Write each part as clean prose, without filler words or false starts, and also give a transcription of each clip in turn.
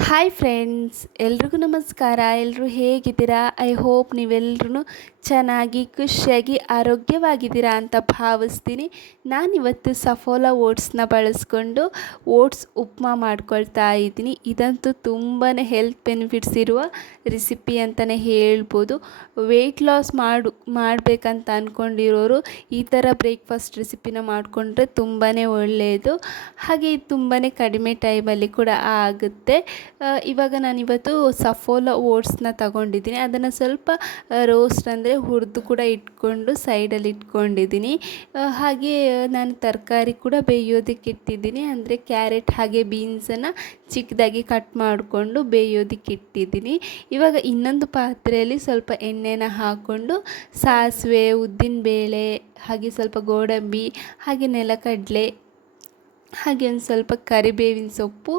Hi friends, ಎಲ್ರಿಗೂ ನಮಸ್ಕಾರ. ಎಲ್ಲರೂ ಹೇಗಿದ್ದೀರಾ? ಐ ಹೋಪ್ ನೀವೆಲ್ಲರೂ ಚೆನ್ನಾಗಿ ಖುಷಿಯಾಗಿ ಆರೋಗ್ಯವಾಗಿದ್ದೀರಾ ಅಂತ ಭಾವಿಸ್ತೀನಿ. ನಾನಿವತ್ತು ಸಫೋಲಾ ಓಟ್ಸ್ನ ಬಳಸ್ಕೊಂಡು ಓಟ್ಸ್ ಉಪ್ಮಾ ಮಾಡ್ಕೊಳ್ತಾ ಇದ್ದೀನಿ. ಇದಂತೂ ತುಂಬಾ ಹೆಲ್ತ್ ಬೆನಿಫಿಟ್ಸ್ ಇರುವ ರೆಸಿಪಿ ಅಂತಲೇ ಹೇಳ್ಬೋದು. ವೆಯ್ಟ್ ಲಾಸ್ ಮಾಡಬೇಕಂತ ಅಂದ್ಕೊಂಡಿರೋರು ಈ ಥರ ಬ್ರೇಕ್ಫಾಸ್ಟ್ ರೆಸಿಪಿನ ಮಾಡಿಕೊಂಡ್ರೆ ತುಂಬಾ ಒಳ್ಳೆಯದು. ಹಾಗೆ ಇದು ತುಂಬಾ ಕಡಿಮೆ ಟೈಮಲ್ಲಿ ಕೂಡ ಆಗುತ್ತೆ. ಇವಾಗ ನಾನಿವತ್ತು ಸಫೋಲಾ ಓಟ್ಸ್ನ ತಗೊಂಡಿದ್ದೀನಿ. ಅದನ್ನು ಸ್ವಲ್ಪ ರೋಸ್ಟ್ ಅಂದರೆ ಹುರಿದು ಕೂಡ ಇಟ್ಕೊಂಡು ಸೈಡಲ್ಲಿ ಇಟ್ಕೊಂಡಿದ್ದೀನಿ. ಹಾಗೆ ನಾನು ತರಕಾರಿ ಕೂಡ ಬೇಯೋದಕ್ಕೆ ಇಟ್ಟಿದ್ದೀನಿ. ಅಂದರೆ ಕ್ಯಾರೆಟ್ ಹಾಗೆ ಬೀನ್ಸನ್ನು ಚಿಕ್ಕದಾಗಿ ಕಟ್ ಮಾಡಿಕೊಂಡು ಬೇಯೋದಕ್ಕೆ ಇಟ್ಟಿದ್ದೀನಿ. ಇವಾಗ ಇನ್ನೊಂದು ಪಾತ್ರೆಯಲ್ಲಿ ಸ್ವಲ್ಪ ಎಣ್ಣೆನ ಹಾಕ್ಕೊಂಡು ಸಾಸಿವೆ, ಉದ್ದಿನಬೇಳೆ, ಹಾಗೆ ಸ್ವಲ್ಪ ಗೋಡಂಬಿ, ಹಾಗೆ ನೆಲಕಡಲೆ, ಹಾಗೆ ಒಂದು ಸ್ವಲ್ಪ ಕರಿಬೇವಿನ ಸೊಪ್ಪು,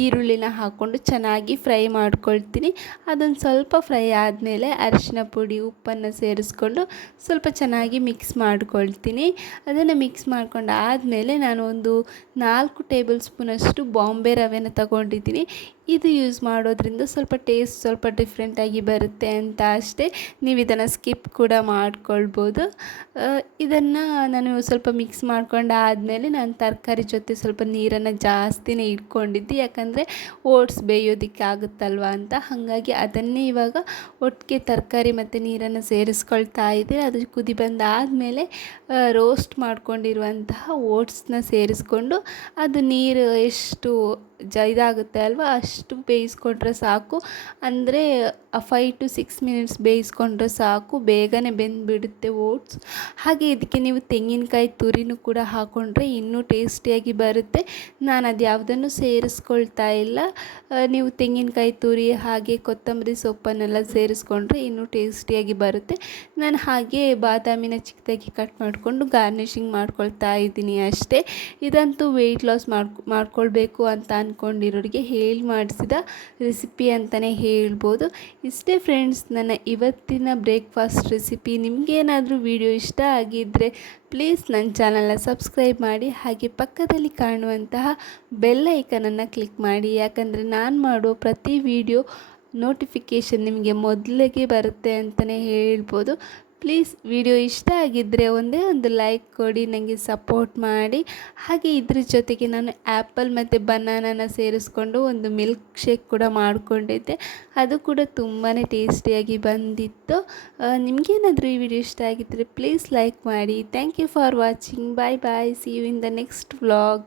ಈರುಳ್ಳಿನ ಹಾಕ್ಕೊಂಡು ಚೆನ್ನಾಗಿ ಫ್ರೈ ಮಾಡ್ಕೊಳ್ತೀನಿ. ಅದೊಂದು ಸ್ವಲ್ಪ ಫ್ರೈ ಆದಮೇಲೆ ಅರಿಶಿನ ಪುಡಿ, ಉಪ್ಪನ್ನು ಸೇರಿಸ್ಕೊಂಡು ಸ್ವಲ್ಪ ಚೆನ್ನಾಗಿ ಮಿಕ್ಸ್ ಮಾಡ್ಕೊಳ್ತೀನಿ. ಅದನ್ನು ಮಿಕ್ಸ್ ಮಾಡ್ಕೊಂಡು ಆದಮೇಲೆ ನಾನು ಒಂದು 4 ಟೇಬಲ್ ಸ್ಪೂನಷ್ಟು ಬಾಂಬೆ ರವೆನ ತಗೊಂಡಿದ್ದೀನಿ. ಇದು ಯೂಸ್ ಮಾಡೋದ್ರಿಂದ ಸ್ವಲ್ಪ ಟೇಸ್ಟ್ ಸ್ವಲ್ಪ ಡಿಫ್ರೆಂಟಾಗಿ ಬರುತ್ತೆ ಅಂತ ಅಷ್ಟೇ. ನೀವು ಇದನ್ನು ಸ್ಕಿಪ್ ಕೂಡ ಮಾಡ್ಕೊಳ್ಬೋದು. ಇದನ್ನು ನಾನು ಸ್ವಲ್ಪ ಮಿಕ್ಸ್ ಮಾಡ್ಕೊಂಡು ಆದಮೇಲೆ ನಾನು ತರಕಾರಿ ಜೊತೆ ಸ್ವಲ್ಪ ನೀರನ್ನು ಜಾಸ್ತಿನೇ ಇಟ್ಕೊಂಡಿದ್ದೆ, ಯಾಕಂದರೆ ಓಟ್ಸ್ ಬೇಯೋದಕ್ಕೆ ಆಗುತ್ತಲ್ವ ಅಂತ. ಹಾಗಾಗಿ ಅದನ್ನೇ ಇವಾಗ ಒಟ್ಟಿಗೆ ತರಕಾರಿ ಮತ್ತು ನೀರನ್ನು ಸೇರಿಸ್ಕೊಳ್ತಾ ಇದ್ದೆ. ಅದು ಕುದಿ ಬಂದಾದಮೇಲೆ ರೋಸ್ಟ್ ಮಾಡ್ಕೊಂಡಿರುವಂತಹ ಓಟ್ಸ್ನ ಸೇರಿಸ್ಕೊಂಡು ಅದು ನೀರು ಎಷ್ಟು ಇದಾಗುತ್ತೆ ಅಲ್ವ ಅಷ್ಟು ಬೇಯಿಸ್ಕೊಂಡ್ರೆ ಸಾಕು. ಅಂದರೆ 5 to 6 ಮಿನಿಟ್ಸ್ ಬೇಯಿಸ್ಕೊಂಡ್ರೆ ಸಾಕು, ಬೇಗನೆ ಬೆಂದುಬಿಡುತ್ತೆ ಓಟ್ಸ್. ಹಾಗೆ ಇದಕ್ಕೆ ನೀವು ತೆಂಗಿನಕಾಯಿ ತುರಿನೂ ಕೂಡ ಹಾಕ್ಕೊಂಡ್ರೆ ಇನ್ನೂ ಟೇಸ್ಟಿಯಾಗಿ ಬರುತ್ತೆ. ನಾನು ಅದು ಯಾವುದನ್ನು ಸೇರಿಸ್ಕೊಳ್ತಾ ಇಲ್ಲ. ನೀವು ತೆಂಗಿನಕಾಯಿ ತುರಿ ಹಾಗೆ ಕೊತ್ತಂಬರಿ ಸೊಪ್ಪನ್ನೆಲ್ಲ ಸೇರಿಸ್ಕೊಂಡ್ರೆ ಇನ್ನೂ ಟೇಸ್ಟಿಯಾಗಿ ಬರುತ್ತೆ. ನಾನು ಹಾಗೆ ಬಾದಾಮಿನ ಚಿಕ್ಕದಾಗಿ ಕಟ್ ಮಾಡಿಕೊಂಡು ಗಾರ್ನಿಷಿಂಗ್ ಮಾಡ್ಕೊಳ್ತಾ ಇದ್ದೀನಿ ಅಷ್ಟೇ. ಇದಂತೂ ವೆಯ್ಟ್ ಲಾಸ್ ಮಾಡ್ಕೊಳ್ಬೇಕು ಅಂತ ಅಂದ್ಕೊಂಡಿರೋರಿಗೆ ಹೇಳಿ ಮಾಡಿಸಿದ ರೆಸಿಪಿ ಅಂತಲೇ ಹೇಳ್ಬೋದು. ಇಷ್ಟೇ ಫ್ರೆಂಡ್ಸ್, ನನ್ನ ಇವತ್ತಿನ ಬ್ರೇಕ್ಫಾಸ್ಟ್ ರೆಸಿಪಿ. ನಿಮಗೇನಾದರೂ ವಿಡಿಯೋ ಇಷ್ಟ ಆಗಿದ್ದರೆ ಪ್ಲೀಸ್ ನನ್ನ ಚಾನಲ್ನ ಸಬ್ಸ್ಕ್ರೈಬ್ ಮಾಡಿ, ಹಾಗೆ ಪಕ್ಕದಲ್ಲಿ ಕಾಣುವಂತಹ ಬೆಲ್ ಐಕನನ್ನು ಕ್ಲಿಕ್ ಮಾಡಿ. ಯಾಕಂದರೆ ನಾನು ಮಾಡೋ ಪ್ರತಿ ವಿಡಿಯೋ ನೋಟಿಫಿಕೇಷನ್ ನಿಮಗೆ ಮೊದಲಿಗೆ ಬರುತ್ತೆ ಅಂತಲೇ ಹೇಳ್ಬೋದು. ಪ್ಲೀಸ್ ವಿಡಿಯೋ ಇಷ್ಟ ಆಗಿದ್ದರೆ ಒಂದೇ ಒಂದು ಲೈಕ್ ಕೊಡಿ, ನನಗೆ ಸಪೋರ್ಟ್ ಮಾಡಿ. ಹಾಗೆ ಇದ್ರ ಜೊತೆಗೆ ನಾನು ಆ್ಯಪಲ್ ಮತ್ತು ಬನಾನನ ಸೇರಿಸ್ಕೊಂಡು ಒಂದು ಮಿಲ್ಕ್ ಶೇಕ್ ಕೂಡ ಮಾಡಿಕೊಂಡಿದ್ದೆ. ಅದು ಕೂಡ ತುಂಬಾ ಟೇಸ್ಟಿಯಾಗಿ ಬಂದಿತ್ತು. ನಿಮಗೇನಾದರೂ ಈ ವಿಡಿಯೋ ಇಷ್ಟ ಆಗಿದ್ದರೆ ಪ್ಲೀಸ್ ಲೈಕ್ ಮಾಡಿ. Thank you for watching. Bye bye. See you in the next vlog.